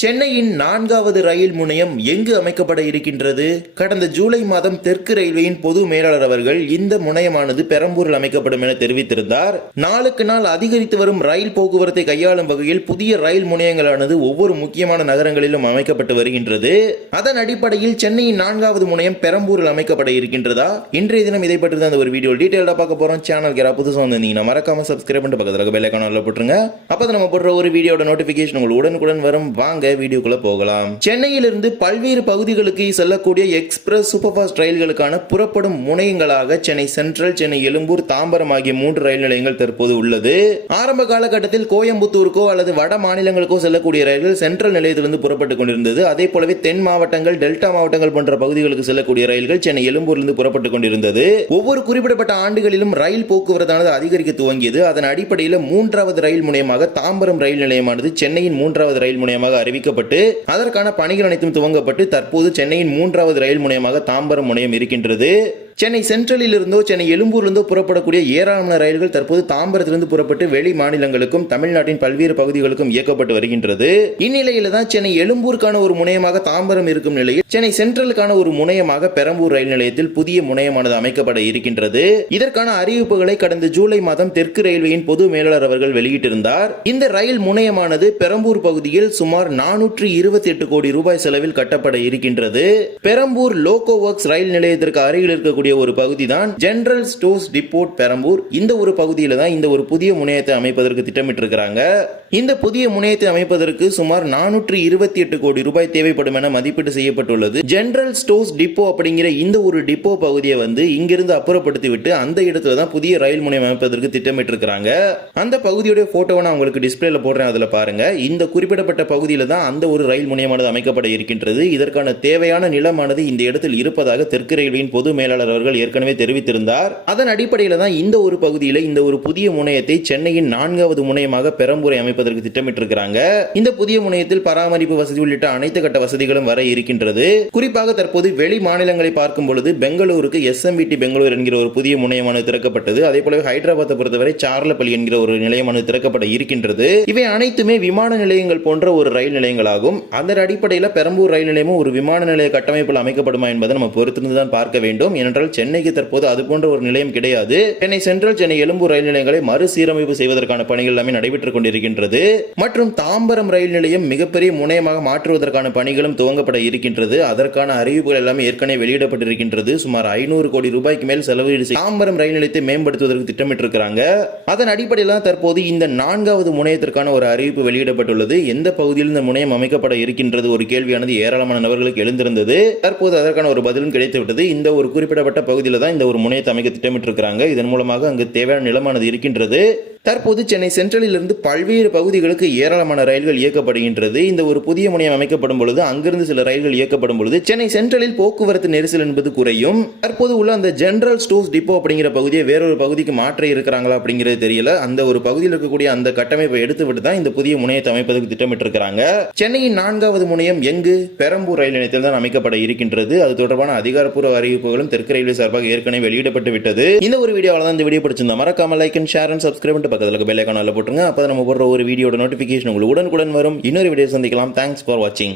சென்னையின் நான்காவது ரயில் முனையம் எங்கு அமைக்கப்பட இருக்கின்றது? கடந்த ஜூலை மாதம் தெற்கு ரயில்வேயின் பொது மேலாளர் அவர்கள் இந்த முனையமானது பெரம்பூரில் அமைக்கப்படும் என தெரிவித்திருந்தார். நாளுக்கு நாள் அதிகரித்து வரும் ரயில் போக்குவரத்தை கையாளும் வகையில் புதிய ரயில் முனையங்களானது ஒவ்வொரு முக்கியமான நகரங்களிலும் அமைக்கப்பட்டு வருகின்றது. அதன் அடிப்படையில் சென்னையின் நான்காவது முனையம் பெரம்பூரில் அமைக்கப்பட இருக்கின்றதா? இன்றைய தினம் இதை பற்றி தான் அந்த ஒரு வீடியோ டீட்டெயிலாக பார்க்க போறோம். சேனல் யாராவது புதுசாக வந்திருந்தீங்கன்னா மறக்காம சப்ஸ்கிரைப் பண்ணிட்டு பக்கத்தில் பெல்லைக்கான போட்டுருங்க. அப்போ நம்ம போடுற ஒரு வீடியோட நோட்டிஃபிகேஷன் உங்களுக்கு உடனுக்குடன் வரும். வாங்க வீடியோக்குள்ள போகலாம். சென்னையிலிருந்து பல்வேறு பகுதிகளுக்கு செல்லக்கூடிய எக்ஸ்பிரஸ் சூப்பர் ஃபாஸ்ட் ரயில்களுக்கான புறப்படும் முனையங்களாக சென்னை சென்ட்ரல் சென்னை எழும்பூர் தாம்பரம் ஆகிய மூன்று ரயில் நிலையங்கள் தற்போது உள்ளது. ஆரம்ப காலகட்டத்தில் கோயம்புத்தூருக்கோ அல்லது வட மாநிலங்களுக்கோ செல்லக்கூடிய ரயில்கள் சென்ட்ரல் நிலையத்திலிருந்து புறப்பட்டு கொண்டிருந்தது. அதே போலவே தென் மாவட்டங்கள் டெல்டா மாவட்டங்கள் போன்ற பகுதிகளுக்கு செல்லக்கூடிய ரயில்கள் சென்னை எழும்பூரிலிருந்து புறப்பட்டு கொண்டிருந்தது. ஒவ்வொரு குறிப்பிடப்பட்ட ஆண்டுகளிலும் ரயில் போக்குவரத்தானது அதிகரிக்க துவங்கியது. அதன் அடிப்படையில் மூன்றாவது ரயில் முனையமாக தாம்பரம் ரயில் நிலையமானது சென்னையின் மூன்றாவது ரயில் முனையமாக அறிவிக்கப்பட்டு அதற்கான பணிகள் அனைத்தும் துவங்கப்பட்டு தற்போது சென்னையின் மூன்றாவது ரயில் முனையமாக தாம்பரம் முனையம் இருக்கின்றது. சென்னை சென்ட்ரலில் இருந்தோ சென்னை எழும்பூர்லிருந்தோ புறப்படக்கூடிய ஏராளமான ரயில்கள் தற்போது தாம்பரத்திலிருந்து புறப்பட்டு வெளி மாநிலங்களுக்கும் தமிழ்நாட்டின் பல்வேறு பகுதிகளுக்கும் இயக்கப்பட்டு வருகின்றது. இந்நிலையில தான் சென்னை எழும்பூருக்கான ஒரு முனையமாக தாம்பரம் இருக்கும் நிலையில் சென்னை சென்ட்ரலுக்கான ஒரு முனையமாக பெரம்பூர் ரயில் நிலையத்தில் புதிய முனையமானது அமைக்கப்பட இருக்கின்றது. இதற்கான அறிவிப்புகளை கடந்த ஜூலை மாதம் தெற்கு ரயில்வேயின் பொது மேலாளர் அவர்கள் வெளியிட்டிருந்தார். இந்த ரயில் முனையமானது பெரம்பூர் பகுதியில் சுமார் நானூற்றி இருபத்தி எட்டு கோடி ரூபாய் செலவில் கட்டப்பட இருக்கின்றது. பெரம்பூர் லோகோ ஒர்க்ஸ் ரயில் நிலையத்திற்கு அருகில் இருக்கக்கூடிய ஒரு பகுதி தான் ஜெனரல் ஸ்டோர்ஸ் டிப்போர்ட் பெரம்பூர். இந்த ஒரு பகுதியில் தான் இந்த ஒரு புதிய முனையத்தை அமைப்பதற்கு திட்டமிட்டிருக்கிறாங்க. இந்த புதிய முனையத்தை அமைப்பதற்கு சுமார் நானூற்றி இருபத்தி எட்டு கோடி ரூபாய் தேவைப்படும் என மதிப்பீடு செய்யப்பட்டுள்ளது. ஜெனரல் ஸ்டோர்ஸ் டிப்போ அப்படிங்கிற இந்த ஒரு டிப்போ பகுதியை வந்து இங்கிருந்து அப்புறப்படுத்தி விட்டு அந்த இடத்துல தான் புதிய ரயில் முனையம் அமைப்பதற்கு திட்டமிட்டிருக்கிறாங்க. அந்த பகுதியுடைய போட்டோவை நான் உங்களுக்கு டிஸ்பிளேல போடுறேன் அதில் பாருங்க. இந்த குறிப்பிடப்பட்ட பகுதியில் தான் அந்த ஒரு ரயில் முனையமானது அமைக்கப்பட இருக்கின்றது. இதற்கான தேவையான நிலமானது இந்த இடத்தில் இருப்பதாக தெற்கு ரயில்வேயின் பொது மேலாளர் அவர்கள் ஏற்கனவே தெரிவித்திருந்தார். அதன் அடிப்படையில் தான் இந்த ஒரு பகுதியில் இந்த ஒரு புதிய முனையத்தை சென்னையின் நான்காவது முனையமாக பெரம்பூரை அமைப்பதற்கு திட்டமிட்டிருக்கிறாங்க. இந்த புதிய முனையத்தில் பராமரிப்பு வசதி உள்ளிட்ட அனைத்து கட்ட வசதிகளும் வர இருக்கின்றது. குறிப்பாக தற்போது வெளி மாநிலங்களை பார்க்கும் பொழுது பெங்களூருக்கு எஸ்எம்பிடி பெங்களூர் என்கிற ஒரு புதிய முனையமானது திறக்கப்பட்டது. அதே போலவே ஹைதராபாத்தை பொறுத்தவரை சார்லப்பள்ளி என்கிற ஒரு நிலையமானது திறக்கப்பட இருக்கின்றது. இவை அனைத்துமே விமான நிலையங்கள் போன்ற ஒரு ரயில் நிலையங்களாகும். அதன் அடிப்படையில் பெரம்பூர் ரயில் நிலையமும் ஒரு விமான நிலைய கட்டமைப்பில் அமைக்கப்படுமா என்பதை நம்ம பொறுத்திருந்து தான் பார்க்க வேண்டும். ஏனென்றால் சென்னைக்கு தற்போது அது போன்ற ஒரு நிலையம் கிடையாது. சென்னை சென்ட்ரல் சென்னை எழும்பூர் ரயில் நிலையங்களை மறுசீரமைப்பு செய்வதற்கான பணிகள் எல்லாமே நடைபெற்றுக் கொண்டிருக்கின்றது. மற்றும் தாம்பரம் ரயில் நிலையம் மிகப்பெரிய முனையமாக மாற்றுவதற்கான பணிகளும் துவங்கப்பட இருக்கின்றது. அதற்கான அறிவிப்புகள் எல்லாமே ஏற்கனவே வெளியிடப்பட்டிருக்கின்றது. சுமார் ஐநூறு கோடி ரூபாய்க்கு மேல் செலவீடு தாம்பரம் ரயில் நிலையத்தை மேம்படுத்துவதற்கு திட்டமிட்டிருக்கிறாங்க. அதன் அடிப்படையில் தான் தற்போது இந்த நான்காவது முனையத்திற்கான ஒரு அறிவிப்பு வெளியிடப்பட்டுள்ளது. எந்த பகுதியில் இந்த முனையம் அமைக்கப்பட இருக்கின்றது ஒரு கேள்வியானது ஏராளமான நபர்களுக்கு எழுந்திருந்தது. தற்போது அதற்கான ஒரு பதிலும் கிடைத்துவிட்டது. இந்த ஒரு குறிப்பிடப்பட்ட பகுதியில் தான் இந்த ஒரு முனையத்தை அமைக்க திட்டமிட்டிருக்கிறாங்க. இதன் மூலமாக அங்கு தேவையான நிலமானது இருக்கின்றது. தற்போது சென்னை சென்ட்ரலில் இருந்து பல்வேறு பகுதிகளுக்கு ஏராளமான ரயில்கள் இயக்கப்படுகின்றது. இந்த ஒரு புதிய முனையம் அமைக்கப்படும் பொழுது அங்கிருந்து சில ரயில்கள் இயக்கப்படும் பொழுது சென்னை சென்ட்ரலில் போக்குவரத்து நெரிசல் என்பது குறையும். தற்போது உள்ள அந்த ஜெனரல் ஸ்டோர்ஸ் டிப்போ அப்படிங்கிற பகுதியை வேறொரு பகுதிக்கு மாற்ற இருக்கிறாங்களா அப்படிங்கிறது தெரியல. அந்த ஒரு பகுதியில் இருக்கக்கூடிய அந்த கட்டமைப்பை எடுத்துவிட்டு தான் இந்த புதிய முனையத்தை அமைப்பதற்கு திட்டமிட்டிருக்கிறாங்க. சென்னையின் நான்காவது முனையம் எங்கு? பெரம்பூர் ரயில் நிலையத்தில் தான் அமைக்கப்பட இருக்கின்றது. அது தொடர்பான அதிகாரப்பூர்வ அறிவிப்புகளும் தெற்கு ரயில்வே சார்பாக ஏற்கனவே வெளியிடப்பட்டு விட்டது. இந்த ஒரு வீடியோவில் தான் இந்த வீடியோ பிடிச்சிருந்தா மறக்காம like and share and subscribe பக்கத்தில் பெல் ஐக்கானில் போட்டுருங்க. அப்போ நம்ம போடுற ஒரு வீடியோட நோட்டிஃபிகேஷன் உங்களுக்கு உடனுக்குடன் வரும். இன்னொரு வீடியோ சந்திக்கலாம். தேங்க்ஸ் ஃபார் வாட்சிங்